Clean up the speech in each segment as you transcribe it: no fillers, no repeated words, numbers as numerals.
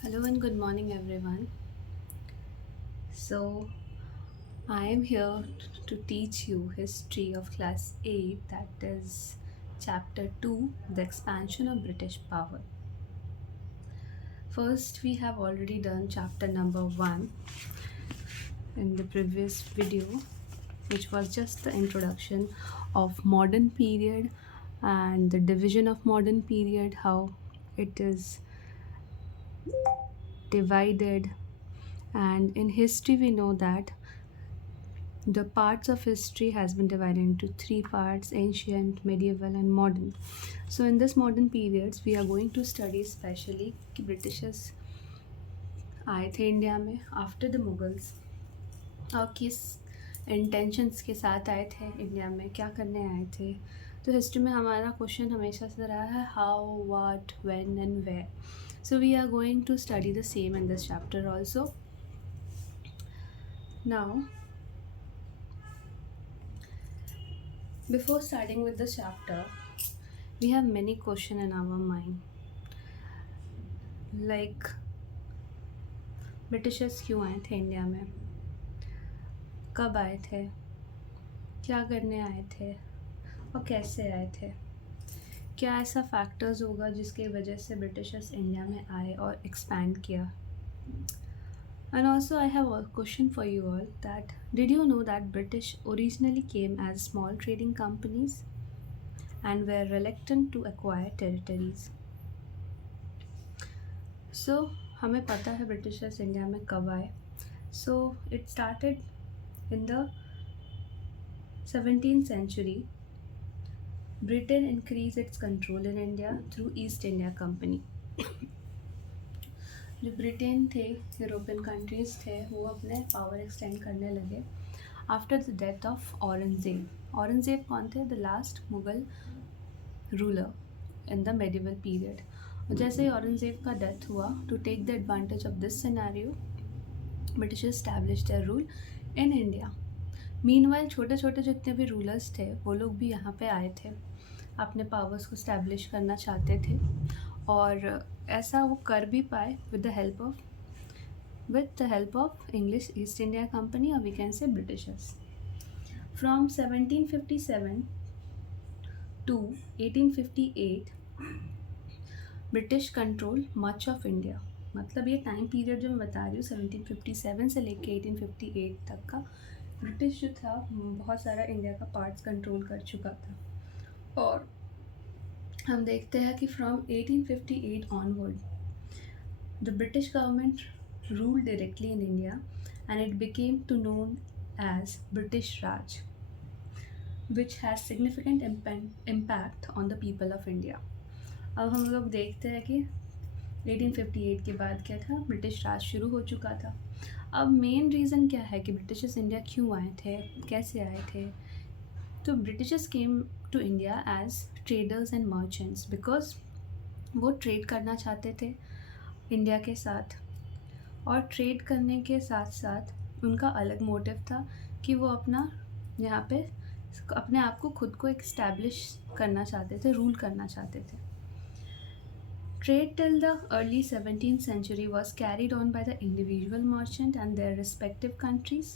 Hello and good morning, everyone. So, I am here to teach you history of class 8, that is chapter 2, the expansion of British power. First, we have already done chapter number 1 in the previous video, which was just the introduction of modern period and the division of modern period, how it is divided. And in history, we know that the parts of history has been divided into three parts: ancient, medieval and modern. So in this modern periods we are going to study specially कि Britishers आए थे India में after the Mughals और किस intentions के साथ आए थे इंडिया में, क्या करने आए थे. तो हिस्ट्री में हमारा क्वेश्चन हमेशा से रहा है how, what, when and where. So we are going to study the same in this chapter also. Now before starting with the chapter, we have many questions in our mind, like Britishers क्यों आए थे India में, कब आए थे, क्या करने आए थे और कैसे आए थे. क्या ऐसा फैक्टर्स होगा जिसके वजह से ब्रिटिशर्स इंडिया में आए और एक्सपैंड किया. And also I have a question for you all, that did you know that British originally came as small trading companies and were reluctant to acquire territories. So हमें पता है Britishers India में कब आए. So it started in the 17th century. Britain increased its control in India through East India Company. जो Britain थे, European countries थे, वो अपने पावर एक्सटेंड करने लगे after the death of Aurangzeb. Aurangzeb कौन थे? The last Mughal ruler in the medieval period. और जैसे ही औरंगज़ेब का डेथ हुआ, to take the advantage of this scenario, British establish their rule in India. Meanwhile छोटे छोटे जितने भी रूलर्स थे वो लोग भी यहाँ पे आए थे, अपने पावर्स को स्टैब्लिश करना चाहते थे और ऐसा वो कर भी पाए with the help of English East India Company, or we can say Britishers. From 1757 to 1858 British control much of India. मतलब ये टाइम पीरियड जो मैं बता रही हूँ 1757 से लेके 1858 तक का, ब्रिटिश जो था बहुत सारा इंडिया का पार्ट्स कंट्रोल कर चुका था. और हम देखते हैं कि from 1858 onward the British government ruled directly in India and it became to known as British Raj, which has significant impact on the people of India. अब हम लोग देखते हैं कि 1858 के बाद क्या था, ब्रिटिश राज शुरू हो चुका था. अब मेन रीज़न क्या है कि ब्रिटिशर्स इंडिया क्यों आए थे, कैसे आए थे. तो Britishers came to India as traders and merchants because वो ट्रेड करना चाहते थे इंडिया के साथ. और ट्रेड करने के साथ साथ उनका अलग मोटिव था कि वो अपना यहाँ पे अपने आप को खुद को इस्टेब्लिश करना चाहते थे, रूल करना चाहते थे. Trade till the early 17th century was carried on by the individual merchant and their respective countries.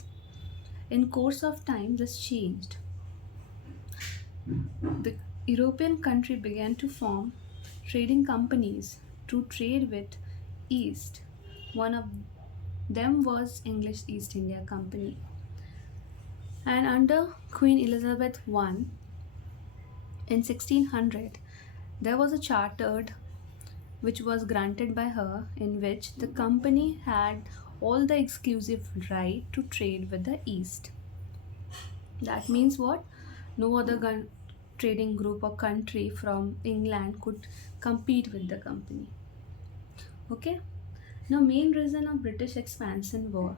In course of time, this changed. The European country began to form trading companies to trade with East. One of them was English East India Company. And under Queen Elizabeth I in 1600, there was a chartered which was granted by her, in which the company had all the exclusive right to trade with the East. That means what? No other trading group or country from England could compete with the company. Okay? Now main reason of British expansion war.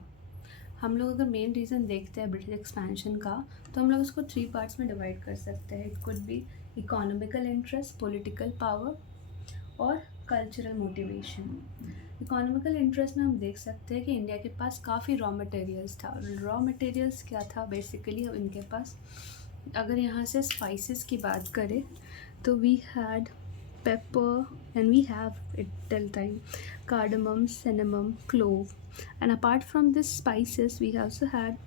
हम लोग अगर main reason देखते हैं British expansion का, तो हम लोग उसको 3 पार्ट्स में डिवाइड कर सकते हैं. It could be economical interest, political power और कल्चरल मोटिवेशन. इकोनॉमिकल इंटरेस्ट में हम देख सकते हैं कि इंडिया के पास काफ़ी रॉ मटेरियल्स था. रॉ मटेरियल्स क्या था बेसिकली, इनके पास अगर यहाँ से स्पाइसेस की बात करें तो we had paper, and we have it till time: cardamom, cinnamon, clove. And apart from this spices, we also had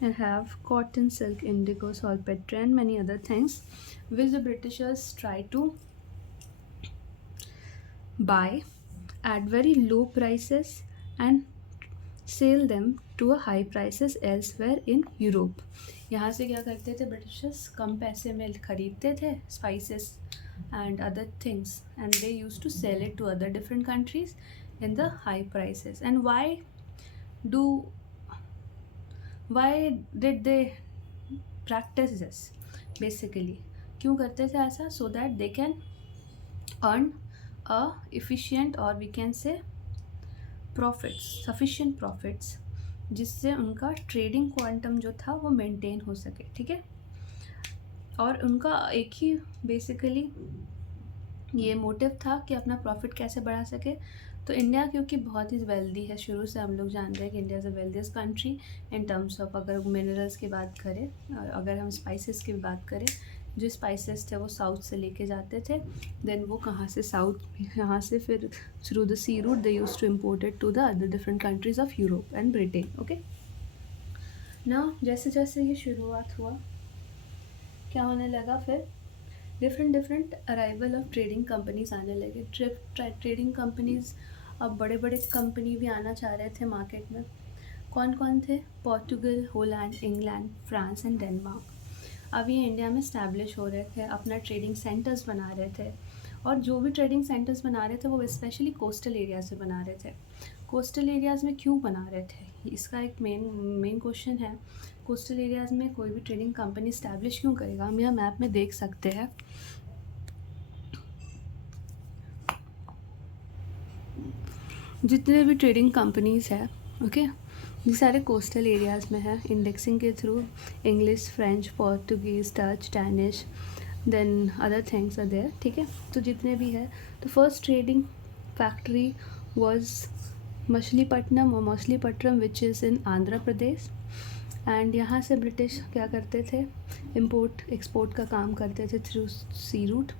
and have cotton, silk, indigo, saltpeter, and many other things which the Britishers try to buy at very low prices and sell them to a high prices elsewhere in Europe. यहाँ से क्या करते थे Britishers, कम पैसे में खरीदते थे spices and other things, and they used to sell it to other different countries in the high prices. And do why did they practice this? Basically, क्यों करते थे ऐसा? So that they can earn a efficient, or we can say profits, sufficient profits, जिससे उनका trading quantum जो था वो maintain हो सके. ठीक है, और उनका एक ही बेसिकली ये मोटिव था कि अपना प्रॉफिट कैसे बढ़ा सके. तो इंडिया क्योंकि बहुत ही वेल्दी है, शुरू से हम लोग जानते हैं कि India is a wealthiest country in terms of, अगर मिनरल्स की बात करें, अगर हम स्पाइसेस की बात करें, जो स्पाइसेस थे वो साउथ से लेके जाते थे. देन वो कहाँ से, साउथ, यहाँ से फिर through the sea route they used to import it to the other different countries of Europe and Britain. Okay, ना जैसे जैसे ये शुरुआत हुआ, क्या होने लगा, फिर different arrival of trading companies आने लगे. ट्रेडिंग कंपनीज, अब बड़े बड़े कंपनी भी आना चाह रहे थे मार्केट में. कौन कौन थे? Portugal, Holland, England, France and Denmark. अब ये इंडिया में स्टैब्लिश हो रहे थे, अपना ट्रेडिंग सेंटर्स बना रहे थे. और जो भी ट्रेडिंग सेंटर्स बना रहे थे वो स्पेशली कोस्टल एरिया से बना रहे थे. कोस्टल एरियाज़ में क्यों बना रहे थे, इसका एक मेन क्वेश्चन है. कोस्टल एरियाज़ में कोई भी ट्रेडिंग कंपनी स्टैब्लिश क्यों करेगा? हम यहाँ मैप में देख सकते हैं. जितने भी ट्रेडिंग कंपनीज़ हैं, ओके, ये सारे कोस्टल एरियाज़ में है. इंडेक्सिंग के through English, French, Portuguese, Dutch, Danish, then other things are there. ठीक है, तो जितने भी है, तो first trading factory was Machilipatnam और Machilipatnam which is in Andhra Pradesh. And यहाँ से ब्रिटिश क्या करते थे, इम्पोर्ट एक्सपोर्ट का काम करते थे थ्रू सी रूट,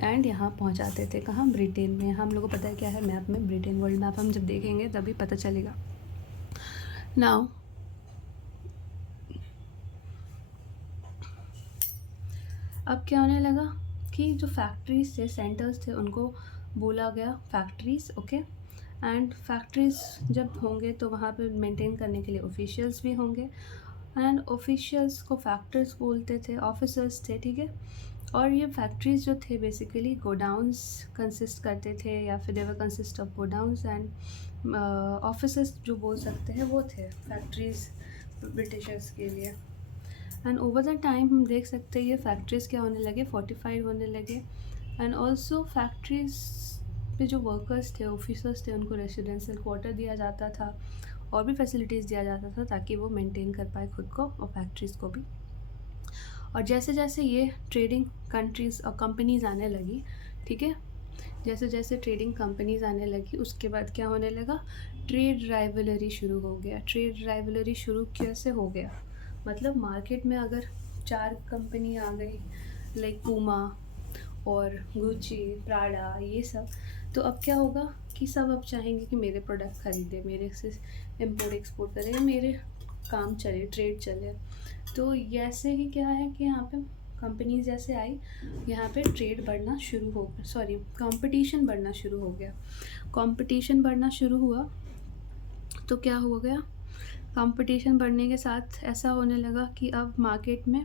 एंड यहाँ पहुँचाते थे. कहाँ? ब्रिटेन में. हम लोगों को पता है क्या है मैप में, ब्रिटेन. वर्ल्ड मैप हम जब देखेंगे तभी पता चलेगा. नाउ अब क्या होने लगा कि जो फैक्ट्रीज थे, सेंटर्स थे, उनको बोला गया फैक्ट्रीज़. ओके, एंड फैक्ट्रीज़ जब होंगे तो वहाँ पे मेंटेन करने के लिए ऑफिशियल्स भी होंगे, एंड ऑफिशियल्स को फैक्टर्स बोलते थे, ऑफिसर्स थे. ठीक है, और ये फैक्ट्रीज़ जो थे बेसिकली गोडाउंस कंसिस्ट करते थे, या फिर they are consist of godowns, and officers जो बोल सकते हैं वो थे फैक्ट्रीज़ ब्रिटिशर्स के लिए. एंड ओवर द टाइम हम देख सकते हैं ये फैक्ट्रीज़ क्या होने लगे, फोर्टिफाइड होने लगे. एंड ऑल्सो फैक्ट्रीज़ पे जो वर्कर्स थे, ऑफिसर्स थे, उनको रेसिडेंशियल क्वार्टर दिया जाता था और भी फैसिलिटीज़ दिया जाता था ताकि वो मेंटेन कर पाए खुद को और फैक्ट्रीज़ को भी. और जैसे जैसे ये ट्रेडिंग कंट्रीज़ और कंपनीज़ आने लगी, ठीक है, जैसे जैसे ट्रेडिंग कंपनीज़ आने लगी, उसके बाद क्या होने लगा, ट्रेड राइवलरी शुरू हो गया. ट्रेड राइवलरी शुरू कैसे हो गया, मतलब मार्केट में अगर 4 कंपनी आ गई, लाइक पूमा और गुची, प्राडा, ये सब, तो अब क्या होगा कि सब अब चाहेंगे कि मेरे प्रोडक्ट ख़रीदे, मेरे से इम्पोर्ट एक्सपोर्ट करें, मेरे काम चले, ट्रेड चले. तो ऐसे ही क्या है कि यहाँ पे कंपनीज जैसे आई, यहाँ पे ट्रेड बढ़ना शुरू हो, सॉरी, कंपटीशन बढ़ना शुरू हो गया. कंपटीशन बढ़ना शुरू हुआ तो क्या हो गया, कंपटीशन बढ़ने के साथ ऐसा होने लगा कि अब मार्केट में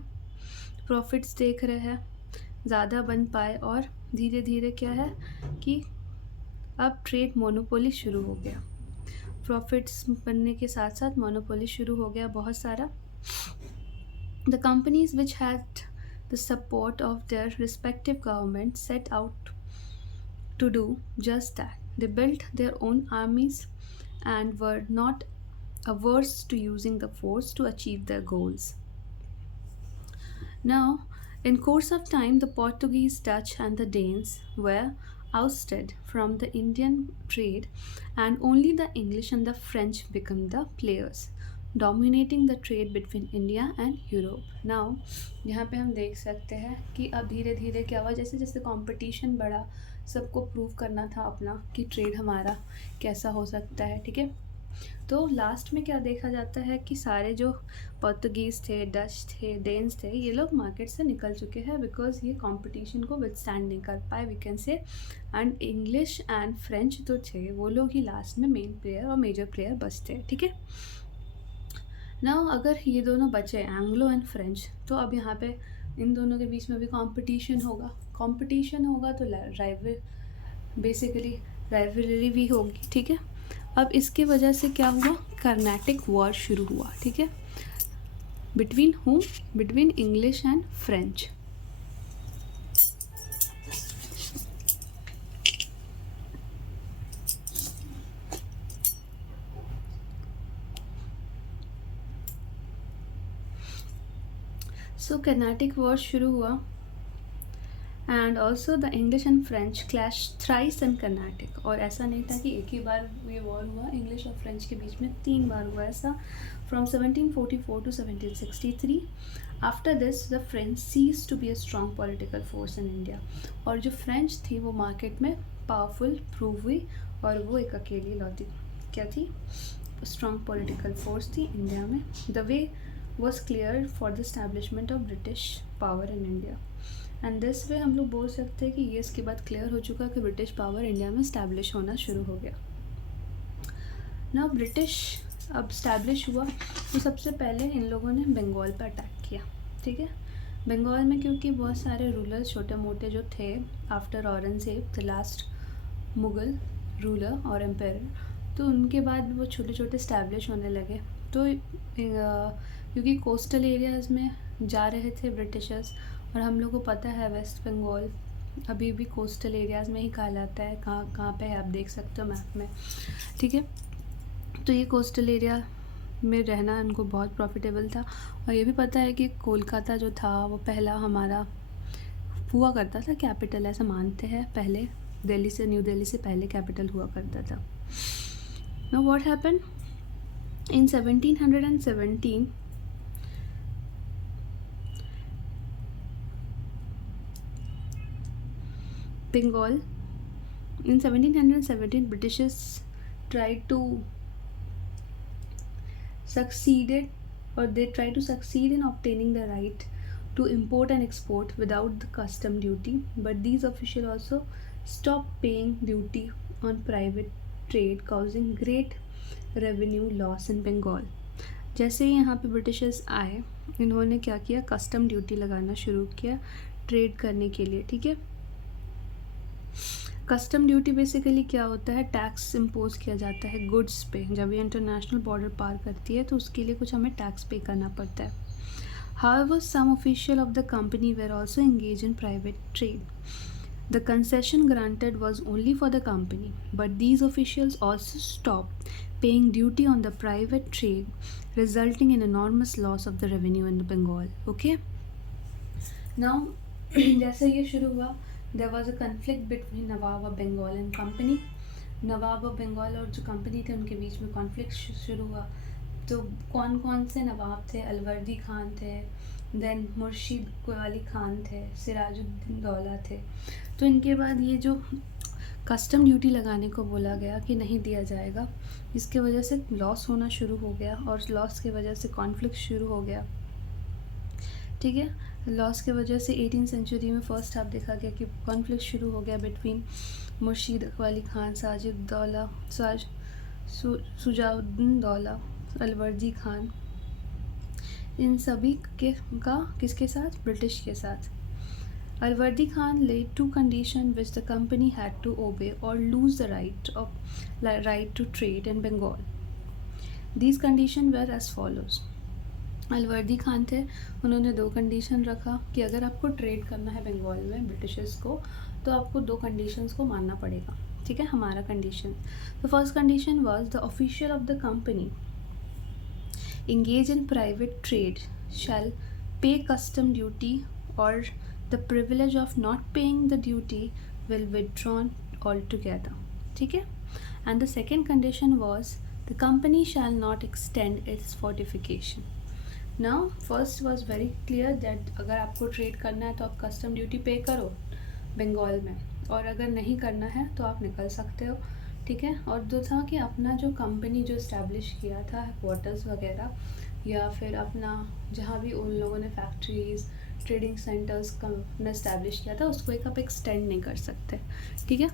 प्रॉफिट्स देख रहे हैं ज़्यादा बन पाए, और धीरे धीरे क्या है कि अब ट्रेड मोनोपोली शुरू हो गया. प्रॉफिट्स बनने के साथ साथ मोनोपोली शुरू हो गया बहुत सारा. The companies which had the support of their respective governments set out to do just that. They built their own armies and were not averse to using the force to achieve their goals. Now, in course of time, the Portuguese, Dutch, and the Danes were ousted from the Indian trade, and only the English and the French became the players, dominating the trade between India and Europe. Now, यहाँ पे हम देख सकते हैं कि अब धीरे धीरे क्या हुआ, जैसे जैसे कंपटीशन बढ़ा, सबको प्रूव करना था अपना कि ट्रेड हमारा कैसा हो सकता है, ठीक है। तो लास्ट में क्या देखा जाता है कि सारे जो पोर्तुगीज़ थे, डच थे, डेन्स थे, ये लोग मार्केट से निकल चुके हैं बिकॉज ये कंपटीशन को विथस्टैंड नहीं कर पाए, we can say. And English and French जो थे वो लोग ही लास्ट में मेन प्लेयर और मेजर प्लेयर बचते हैं, ठीक है। ना अगर ये दोनों बचे एंग्लो एंड फ्रेंच, तो अब यहाँ पे इन दोनों के बीच में भी कंपटीशन होगा तो बेसिकली राइवलरी भी होगी, ठीक है। अब इसकी वजह से क्या हुआ, कर्नाटिक वॉर शुरू हुआ, ठीक है, between English and French. So Carnatic war शुरू हुआ and also the English and French clash thrice in Carnatic. और ऐसा नहीं था कि एक ही बार ये वॉर हुआ, इंग्लिश और फ्रेंच के बीच में 3 बार हुआ ऐसा, from 1744 to 1763। After this the French cease to be a strong political force in India. और जो फ्रेंच थी वो मार्केट में पावरफुल प्रूव हुई और वो एक अकेली लौटी क्या थी, स्ट्रॉन्ग पॉलिटिकल फोर्स थी इंडिया में। The way was cleared for the establishment of British power in India, and this way हम लोग बोल सकते हैं कि ये इसके बाद क्लियर हो चुका कि ब्रिटिश पावर इंडिया में इस्टेब्लिश होना शुरू हो गया। ना ब्रिटिश अब इस्टेब्लिश हुआ तो सबसे पहले इन लोगों ने बंगाल पर अटैक किया, ठीक है। बंगाल में क्योंकि बहुत सारे रूलर्स छोटे मोटे जो थे after Aurangzeb the last Mughal ruler और एम्पायर, तो उनके बाद वो छोटे छोटे इस्टेब्लिश होने लगे। तो क्योंकि कोस्टल एरियाज़ में जा रहे थे ब्रिटिशर्स, और हम लोग को पता है वेस्ट बंगाल अभी भी कोस्टल एरियाज़ में ही कहलाता है, कहाँ कहाँ पे है आप देख सकते हो मैप में, ठीक है। तो ये कोस्टल एरिया में रहना उनको बहुत प्रॉफिटेबल था। और ये भी पता है कि कोलकाता जो था वो पहला हमारा हुआ करता था कैपिटल, ऐसा मानते हैं, पहले दिल्ली से, न्यू दिल्ली से पहले कैपिटल हुआ करता था। Now what happened in 1717, Bengal, in 1717 Britishers tried to succeed in obtaining the right to import and export without the custom duty, but these officials also stopped paying duty on private trade, causing great revenue loss in Bengal. जैसे ही यहाँ पे Britishers आए, इन्होंने क्या किया, custom duty लगाना शुरू किया ट्रेड करने के लिए, ठीक है। कस्टम ड्यूटी बेसिकली क्या होता है, टैक्स इम्पोज किया जाता है गुड्स पे। जब ये इंटरनेशनल बॉर्डर पार करती है तो उसके लिए कुछ हमें टैक्स पे करना पड़ता है। However, some officials of the company were also engaged in private trade. The concession granted was only for the company, but these officials also stopped paying duty on the private trade, resulting in enormous loss of the revenue in Bengal. Okay? Now, जैसे ये शुरू हुआ, there was a conflict between nawab of Bengal and company. Nawab of Bengal और जो company थे उनके बीच में conflict शुरू हुआ। तो कौन कौन से नवाब थे, अलवर्दी खान थे, देन मुर्शीद कुली खान थे, सिराजुद्दीन दौला थे। तो इनके बाद ये जो कस्टम ड्यूटी लगाने को बोला गया कि नहीं दिया जाएगा, इसके वजह से लॉस होना शुरू हो गया और लॉस की वजह से कॉन्फ्लिक्ट शुरू हो गया, ठीक है। लॉस की वजह से 18th सेंचुरी में फर्स्ट हाफ देखा गया कि कॉन्फ्लिक्ट शुरू हो गया बिटवीन मुर्शीद कुली खान, सुजाउद्दीन दौला, अलवर्दी खान, इन सभी के का किसके साथ, ब्रिटिश के साथ। Alivardi Khan laid two conditions which the company had to obey or lose the right to trade in Bengal. These conditions were as follows. Alivardi Khan थे, उन्होंने 2 कंडीशन रखा कि अगर आपको ट्रेड करना है बंगाल में ब्रिटिशर्स को तो आपको 2 कंडीशंस को मानना पड़ेगा, ठीक है। हमारा condition, the first condition was the official of the company engage in private trade shall pay custom duty, or the privilege of not paying the duty will withdrawn altogether, ठीक है। And the second condition was the company shall not extend its fortification. Now first was very clear that अगर आपको trade करना है तो आप custom duty पे करो बंगाल में, और अगर नहीं करना है तो आप निकल सकते हो, ठीक है। और जो था कि अपना जो कंपनी जो इस्टेब्लिश किया था क्वार्टर्स वगैरह, या फिर अपना जहाँ भी उन लोगों ने फैक्ट्रीज़ ट्रेडिंग सेंटर्स का ने इस्टेब्लिश किया था, उसको एक आप एक्सटेंड नहीं कर सकते, ठीक है।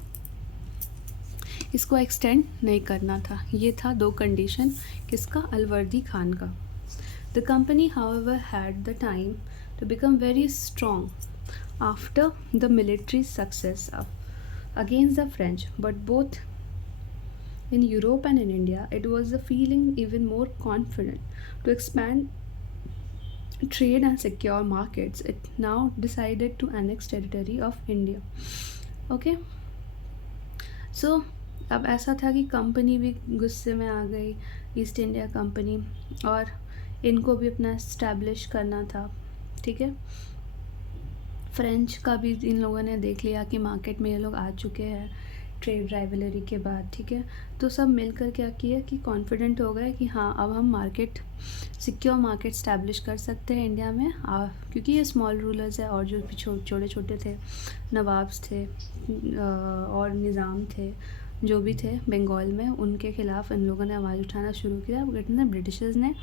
इसको एक्सटेंड नहीं करना था। ये था 2 कंडीशन किसका, अलवर्दी खान का। The company however had the time to become very strong after the military success against the French, but both in Europe and in India, it was a feeling even more confident to expand trade and secure markets. It now decided to annex territory of India. Okay, so अब ऐसा था कि company भी गुस्से में आ गई, east India company, और इनको भी अपना इस्टेब्लिश करना था, ठीक है। फ्रेंच का भी इन लोगों ने देख लिया कि मार्केट में ये लोग आ चुके हैं ट्रेड राइवलरी के बाद, ठीक है। तो सब मिलकर क्या किया कि कॉन्फिडेंट हो गए कि हाँ अब हम मार्केट सिक्योर मार्केट स्टैब्लिश कर सकते हैं इंडिया में, क्योंकि ये स्मॉल रूलर्स है और जो भी छोटे छोटे थे, नवाब्स थे और निज़ाम थे, जो भी थे बंगाल में, उनके ख़िलाफ़ इन लोगों ने आवाज़ उठाना शुरू किया ब्रिटिशर्स ने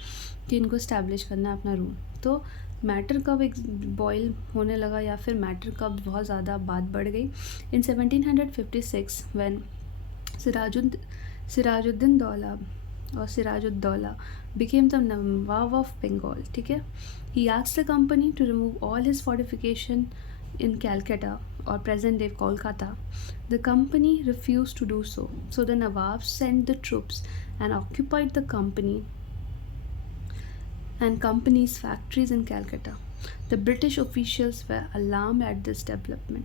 कि इनको इस्टेब्लिश करना है अपना रूल। तो मैटर कब एक बॉयल होने लगा, या फिर मैटर कब बहुत ज़्यादा बात बढ़ गई, इन 1756 व्हेन सिराजुद्दीन दौला और Siraj-ud-Daulah became the Nawab of Bengal, ठीक है। He asked the company to remove all his fortification in Calcutta or present day Kolkata. The company refused to do so, so the Nawab sent the troops and occupied the company's factories in Calcutta. The British officials were alarmed at this development.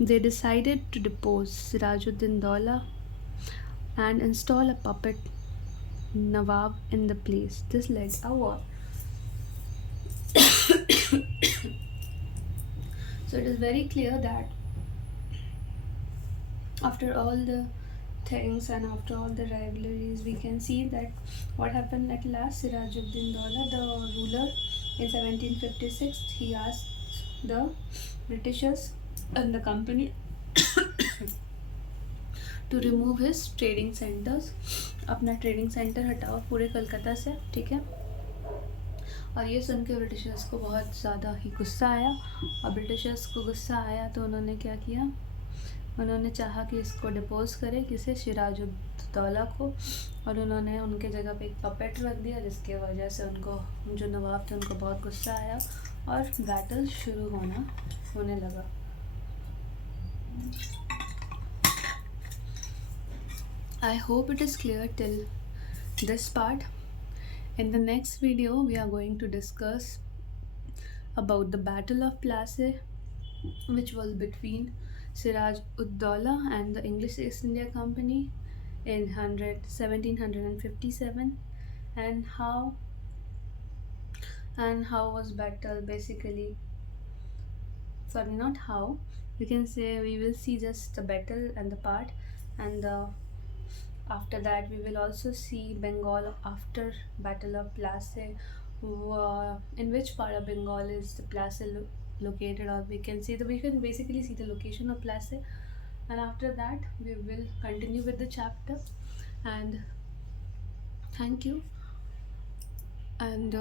They decided to depose Sirajuddin Daulah and install a puppet Nawab in the place. This led a war. So it is very clear that after all the things and after all the rivalries, we can see that what happened at last. Sirajuddin Daulah, the ruler, in 1756, he asked the Britishers and the company to remove his trading centers. अपना trading centre हटाओ पूरे कलकत्ता से, ठीक है। और ये सुन के Britishers को बहुत ज़्यादा ही गुस्सा आया, और ब्रिटिशर्स को गुस्सा आया तो उन्होंने क्या किया, उन्होंने चाहा कि इसको डिपोज करे, किसे, सिराजुद्दौला को, और उन्होंने उनके जगह पे एक पपेट रख दिया, जिसके वजह से उनको जो नवाब थे उनको बहुत गुस्सा आया और बैटल शुरू होने लगा। I hope it is clear till this part. In the next video, we are going to discuss about the Battle of Plassey, which was between Siraj-ud-Daulah and the English East India Company in 1757, and how was battle basically. Sorry, not how. We can say we will see just the battle and the part, and after that we will also see Bengal after Battle of Plassey. In which part of Bengal is the Plassey located, or we can basically see the location of Plassey, and after that we will continue with the chapter. And thank you, and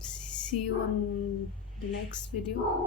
see you on the next video.